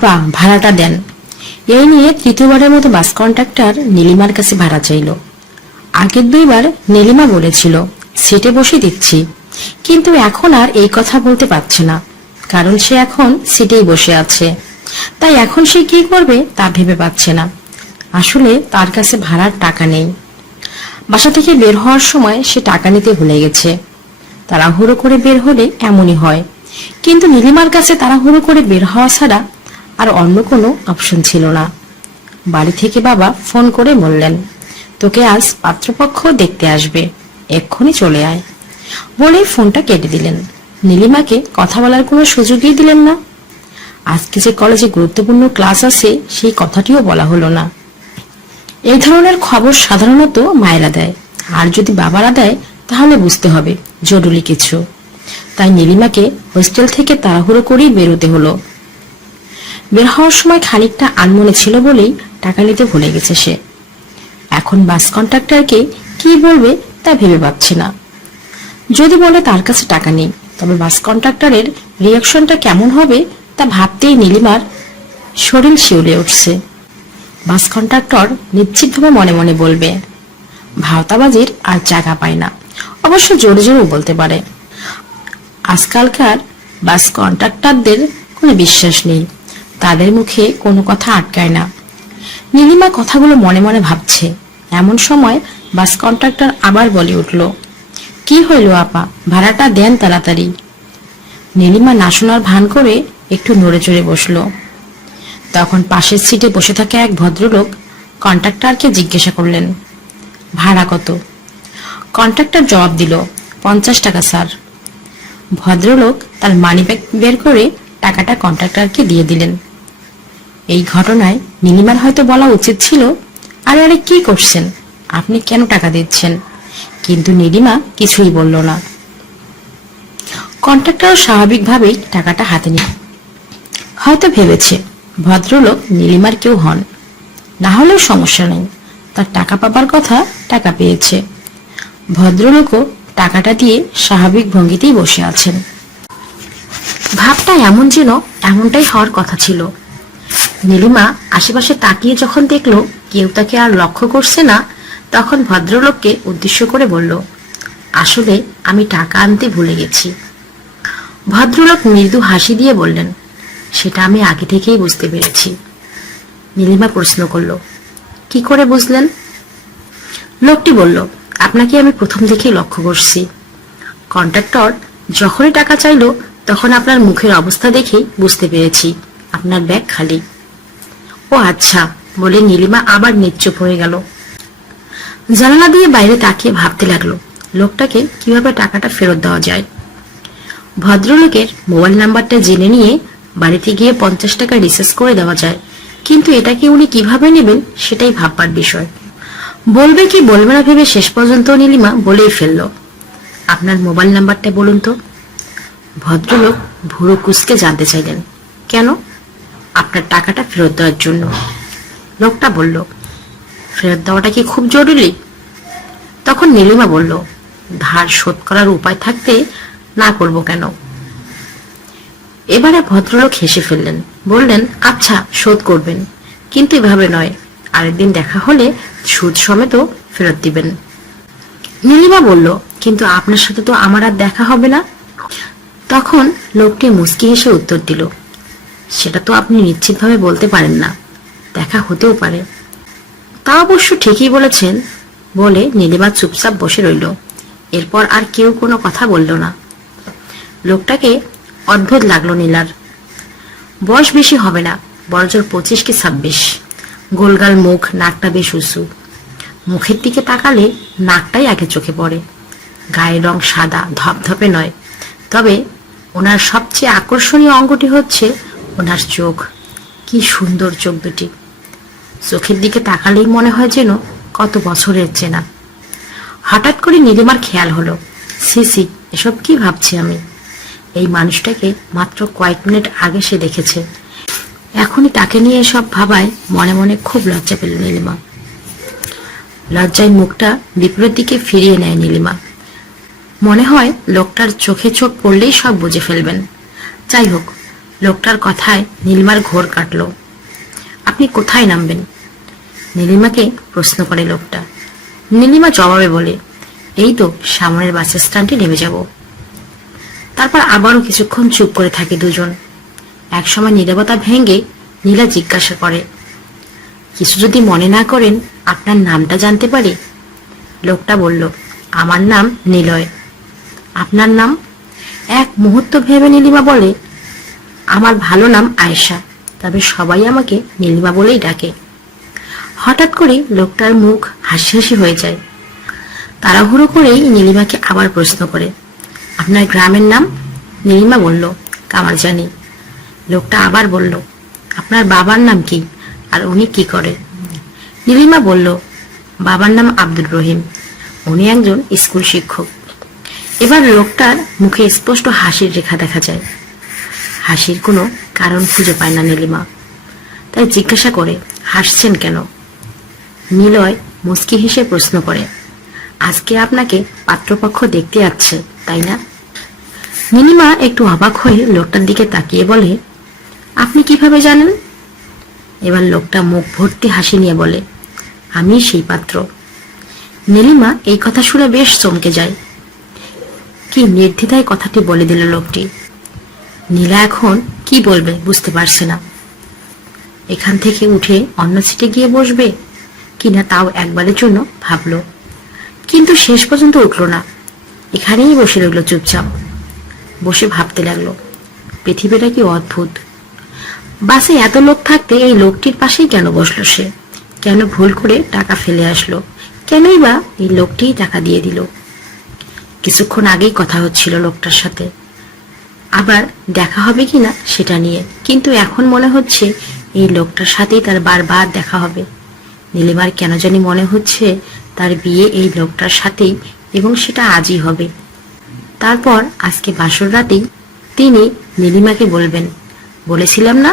আপা ভাড়াটা দেন। এই নিয়ে তৃতীয়বারের মতো বাস কন্ট্রাক্টর নীলিমার কাছে ভাড়া চাইল। আগের দুইবার নীলিমা বলেছিল সিটে বসে দিচ্ছি, কিন্তু এখন আর এই কথা বলতে পারছে না, কারণ সে এখন সিটেই বসে আছে। তাই এখন সে কি করবে তা ভেবে পাচ্ছে না। আসলে তার কাছে ভাড়ার টাকা নেই। বাসা থেকে বের হওয়ার সময় সে টাকা নিতে ভুলে গেছে। তাড়াহুড়ো করে বের হলে এমনই হয়, কিন্তু নীলিমার কাছে তাড়াহুড়ো করে বের হওয়া ছাড়া আর অন্য কোনো অপশন ছিল না। বাড়ি থেকে বাবা ফোন করে বললেন, তোকে আজ পাত্রপক্ষ দেখতে আসবে, এক্ষুনি চলে আয়। বলেই ফোনটা কেটে দিলেন। নীলিমাকে কথা বলার কোনো সুযোগই দিলেন না। আজকে যে কলেজে গুরুত্বপূর্ণ ক্লাস আছে সেই কথাটিও বলা হলো না। এই ধরনের খবর সাধারণত মায়েরা দেয়, আর যদি বাবারা দেয় তাহলে বুঝতে হবে জরুরি কিছু। তাই নীলিমাকে হোস্টেল থেকে তাড়াহুড়ো করেই বেরোতে হলো। বের হওয়ার সময় খানিকটা আনমনে ছিল বলেই টাকা নিতে ভুলে গেছে সে। এখন বাস কন্ট্রাক্টরকে কি বলবে তা ভেবে পাচ্ছে না। যদি বলে তার কাছে টাকা নেই, তবে বাস কন্ট্রাক্টরের রিয়াকশনটা কেমন হবে তা ভাবতেই নীলিমার শরীর শিউরে উঠছে। বাস কন্ট্রাক্টর নিশ্চিতভাবে মনে মনে বলবে, ভাওতাবাজির আর জায়গা পায় না। অবশ্য জোরে জোরেও বলতে পারে। আজকালকার বাস কন্ট্রাক্টরদের কোনো বিশ্বাস নেই, তাদের মুখে কোনো কথা আটকায় না। নীলিমা কথাগুলো মনে মনে ভাবছে। এমন সময় বাস কন্ট্রাক্টর আবার বলে উঠল, কি হইল আপা, ভাড়াটা দেন তাড়াতাড়ি। নীলিমা না শোনার ভান করে একটু নড়ে চড়ে বসলো। তখন পাশের সিটে বসে থাকা এক ভদ্রলোক কন্ট্রাক্টরকে জিজ্ঞাসা করলেন, ভাড়া কত? কন্ট্রাক্টর জবাব দিল, 50 টাকা স্যার। ভদ্রলোক তার মানিব্যাগ বের করে টাকাটা কন্ট্রাক্টরকে দিয়ে দিলেন। এই ঘটনায় নীলিমার হয়তো বলা উচিত ছিল, আরে আরে কি করছেন, আপনি কেন টাকা দিচ্ছেন? কিন্তু নীলিমা কিছুই বলল না। কন্ট্রাক্টর স্বাভাবিকভাবেই টাকাটা হাতে নিল। হয়তো ভেবেছে ভদ্রলোক নীলিমার কেউ হন, না হলেও সমস্যা নেই, তার টাকা পাবার কথা, টাকা পেয়েছে। ভদ্রলোকও টাকাটা দিয়ে স্বাভাবিক ভঙ্গিতেই বসে আছেন। ভাবটা এমন যেন এমনটাই হওয়ার কথা ছিল। নীলিমা আশেপাশে তাকিয়ে যখন দেখলো কেউ তাকে আর লক্ষ্য করছে না, তখন ভদ্রলোককে উদ্দেশ্য করে বলল, আসলে আমি টাকা আনতে ভুলে গেছি। ভদ্রলোক মৃদু হাসি দিয়ে বললেন, সেটা আমি আগে থেকেই বুঝতে পেরেছি। নীলিমা প্রশ্ন করল, কি করে বুঝলেন? লোকটি বলল, আপনাকে আমি প্রথম থেকেই লক্ষ্য করছি। কন্ট্রাক্টর যখনই টাকা চাইলো তখন আপনার মুখের অবস্থা দেখেই বুঝতে পেরেছি আপনার ব্যাগ খালি। ও আচ্ছা, বলে নীলিমা আবার নিশ্চুপ হয়ে গেল। জানালা দিয়ে বাইরে তাকিয়ে ভাবতে লাগলো লোকটাকে কিভাবে টাকাটা ফেরত দেওয়া যায়। ভদ্রলোকের মোবাইল নাম্বারটা জেনে নিয়ে বাড়িতে গিয়ে 50 টাকা রিচার্জ করে দেওয়া যায়, কিন্তু এটাকে উনি কিভাবে নেবেন সেটাই ভাববার বিষয়। বলবে কি বলবে না ভেবে শেষ পর্যন্ত নীলিমা বলেই ফেলল, আপনার মোবাইল নাম্বারটা বলুন তো। ভদ্রলোক ভুরু কুঁচকে জানতে চাইলেন, কেন? আপনার টাকাটা ফেরত দেওয়ার জন্য। লোকটা বলল, ফেরত দেওয়াটা কি খুব জরুরি? তখন নীলিমা বলল, ধার শোধ করার উপায় থাকতে না করব কেন? এবারে ভদ্রলোক হেসে ফেললেন, বললেন, আচ্ছা শোধ করবেন, কিন্তু এভাবে নয়, আরেকদিন দেখা হলে সুদ সমেত ফেরত দিবেন। নীলিমা বলল, কিন্তু আপনার সাথে তো আমার আর দেখা হবে না। তখন লোকটি মুচকি হেসে উত্তর দিল, সেটা তো আপনি নিশ্চিতভাবে বলতে পারেন না, দেখা হতেও পারে। তা অবশ্য ঠিকই বলেছেন, বলে নীলিমা চুপচাপ বসে রইল। এরপর আর কেউ কোনো কথা বলল না। লোকটাকে অদ্ভুত লাগলো নীলার। বয়স বেশি হবে না, বড়জোর 25 কি 26। গোলগাল মুখ, নাকটা বেশ উঁচু। মুখের দিকে তাকালে নাকটাই আগে চোখে পড়ে। গায়ের রং সাদা, ধপধপে নয়। তবে ওনার সবচেয়ে আকর্ষণীয় অঙ্গটি হচ্ছে ওনার চোখ। কি সুন্দর চোখ দুটি! চোখের দিকে তাকালেই মনে হয় যেন কত বছরের চেনা। হঠাৎ করে নীলিমার খেয়াল হলো, সি, এসব কি ভাবছি আমি? এই মানুষটাকে মাত্র কয়েক মিনিট আগে সে দেখেছে, এখনই তাকে নিয়ে এসব ভাবায় মনে মনে খুব লজ্জা পেল নীলিমা। লজ্জায় মুখটা বিপরীত দিকে ফিরিয়ে নেয় নীলিমা। মনে হয় লোকটার চোখে চোখ পড়লেই সব বুঝে ফেলবেন। যাই হোক, লোকটার কথায় নীলিমার ঘোর কাটল। আপনি কোথায় নামবেন? নীলিমাকে প্রশ্ন করে লোকটা। নীলিমা জবাবে বলে, এই তো সামনের বাস স্ট্যান্ডে নেমে যাব। তারপর আবারও কিছুক্ষণ চুপ করে থাকে দুজন। একসময় নীরবতা ভেঙে নীলা জিজ্ঞাসা করে, কিছু যদি মনে না করেন আপনার নামটা জানতে পারি? লোকটা বলল, আমার নাম নিলয়। আপনার নাম? এক মুহূর্ত ভেবে নীলিমা বলে, আমার ভালো নাম আয়েশা, তবে সবাই আমাকে নীলিমা বলেই ডাকে। হঠাৎ করে লোকটার মুখ হাসি হাসি হয়ে যায়। তাড়াহুড়ো করেই নীলিমাকে আবার প্রশ্ন করে, আপনার গ্রামের নাম? নীলিমা বলল, কামারজানি। লোকটা আবার বলল, আপনার বাবার নাম কি, আর উনি কি করে? নীলিমা বলল, বাবার নাম আব্দুর রহিম, উনি একজন স্কুল শিক্ষক। এবার লোকটার মুখে স্পষ্ট হাসির রেখা দেখা যায়। হাসির কোনো কারণ খুঁজে পায় না নীলিমা, তাই জিজ্ঞাসা করে, হাসছেন কেন? নিলয় মুচকি হেসে প্রশ্ন করে, আজকে আপনাকে পাত্রপক্ষ দেখতে যাচ্ছে, তাই না? নীলিমা একটু অবাক হয়ে লোকটার দিকে তাকিয়ে বলে, আপনি কিভাবে জানেন? এবার লোকটা মুখ ভর্তি হাসি নিয়ে বলে, আমি সেই পাত্র। নীলিমা এই কথা শুনে বেশ চমকে যায়। কি নির্দ্বিধায় কথাটি বলে দিল লোকটি। নীলা এখন কি বলবে বুঝতে পারছে না। এখান থেকে উঠে অন্য সিটে গিয়ে বসবে কিনা তাও একবারের জন্য ভাবলো, কিন্তু শেষ পর্যন্ত উঠল না। এখানেই বসে রইল চুপচাপ। বসে ভাবতে লাগলো, পৃথিবীটা কি অদ্ভুত। বাসে এত লোক থাকতে এই লোকটির পাশেই কেন বসলো সে? কেন ভুল করে টাকা ফেলে আসলো? কেনই বা এই লোকটিই টাকা দিয়ে দিল? কিছুক্ষণ আগেই কথা হচ্ছিল লোকটার সাথে, আবার দেখা হবে কিনা সেটা নিয়ে, কিন্তু এখন মনে হচ্ছে এই লোকটার সাথেই তার বারবার দেখা হবে। নীলিমার কেন জানি মনে হচ্ছে তার বিয়ে এই লোকটার সাথেই, এবং সেটা আজই হবে। তারপর আজকে বাসর রাতেই তিনি নীলিমাকে বলবেন, বলেছিলাম না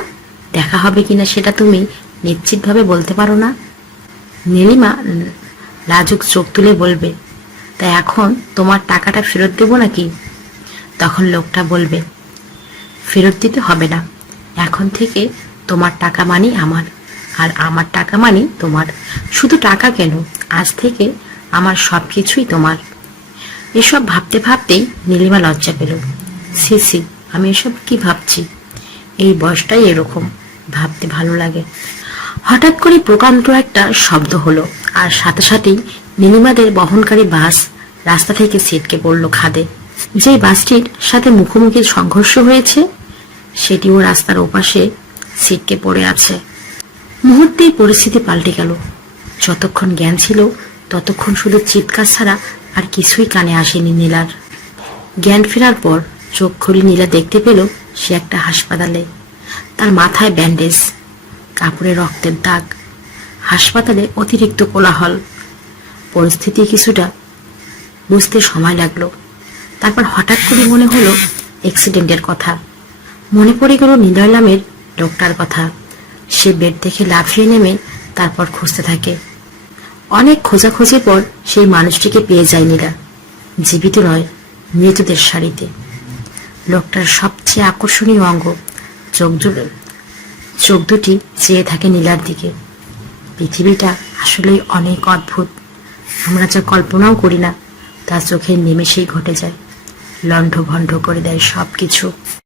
দেখা হবে কিনা সেটা তুমি নিশ্চিতভাবে বলতে পারো না। নীলিমা লাজুক চোখ তুলে বলবে, তাই এখন তোমার টাকাটা ফেরত দেবো নাকি? তখন লোকটা বলবে, ফেরত দিতে হবে না, এখন থেকে তোমার টাকা মানি আমার, আর আমার টাকা মানি তোমার। শুধু টাকা কেন, আজ থেকে আমার সবকিছুই তোমার। এসব ভাবতে ভাবতেই নীলিমা লজ্জা পেল। সি সি, আমি এসব কি ভাবছি? এই বয়সটাই এরকম, ভাবতে ভালো লাগে। হঠাৎ করে প্রকাণ্ড একটা শব্দ হলো, আর সাথে সাথেই নীলিমাদের বহনকারী বাস রাস্তা থেকে ছিটকে পড়ল খাদে। যে বাসটির সাথে মুখোমুখি সংঘর্ষ হয়েছে সেটিও রাস্তার ওপাশে ছিটকে পড়ে আছে। মুহূর্তেই পরিস্থিতি পাল্টে গেল। যতক্ষণ জ্ঞান ছিল ততক্ষণ শুধু চিৎকার ছাড়া আর কিছুই কানে আসেনি নীলার। জ্ঞান ফেরার পর চোখ খুলে নীলা দেখতে পেল সে একটা হাসপাতালে। তার মাথায় ব্যান্ডেজ, কাপড়ে রক্তের দাগ, হাসপাতালে অতিরিক্ত কোলাহল। পরিস্থিতি কিছুটা বুঝতে সময় লাগলো। তারপর হঠাৎ করে মনে হলো অ্যাক্সিডেন্টের কথা। মনে পড়ে গেল নিলয় নামের লোকটার কথা। সে বেড থেকে লাফিয়ে নেমে তারপর খুঁজতে থাকে। অনেক খোঁজাখুঁজির পর সেই মানুষটিকে পেয়ে যায় নীলা, জীবিত নয়, মৃতদের শাড়িতে। লোকটার সবচেয়ে আকর্ষণীয় অঙ্গ, চোখ দুটি চেয়ে থাকে নীলার দিকে। পৃথিবীটা আসলেই অনেক অদ্ভুত। আমরা যা কল্পনাও করি না তা চোখের নিমেষেই ঘটে যায়, লণ্ঠভণ্ড করে দেয় সবকিছু।